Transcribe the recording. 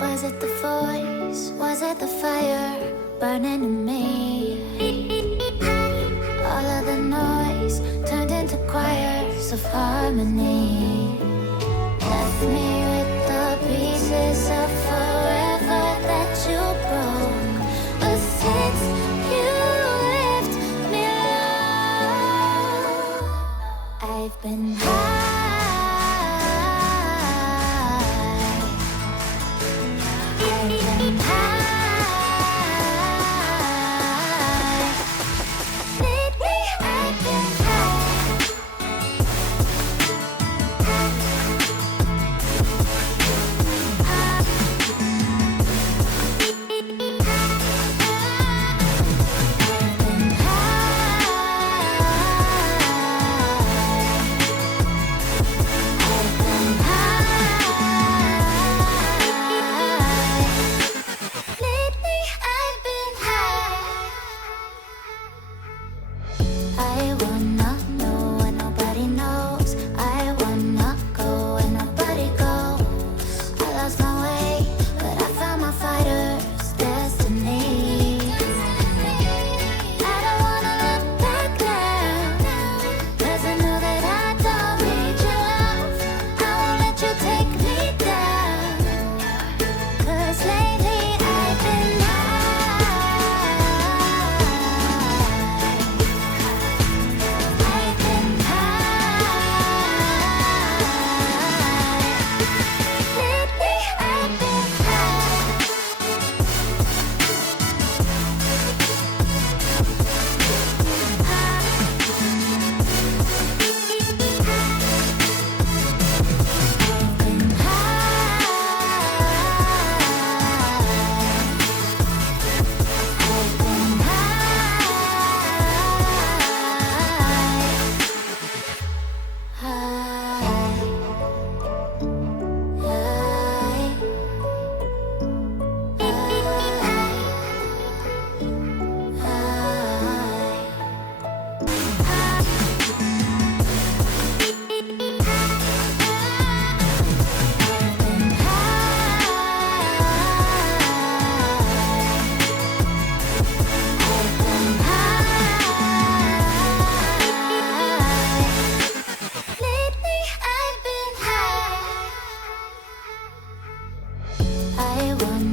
Was it the voice? Was it the fire burning in me? All of the noise turned into choirs of harmony. Left me with the pieces of forever that you broke. But since you left me alone, I've been high. I've been high. Lately I've been I wanna know what nobody knows. I wanna go where nobody goes. I lost my way, but I found my fighter's destiny. I don't wanna look back now, 'cause I know that I don't need your love. I won't let you take me down, 'cause lately I've been I want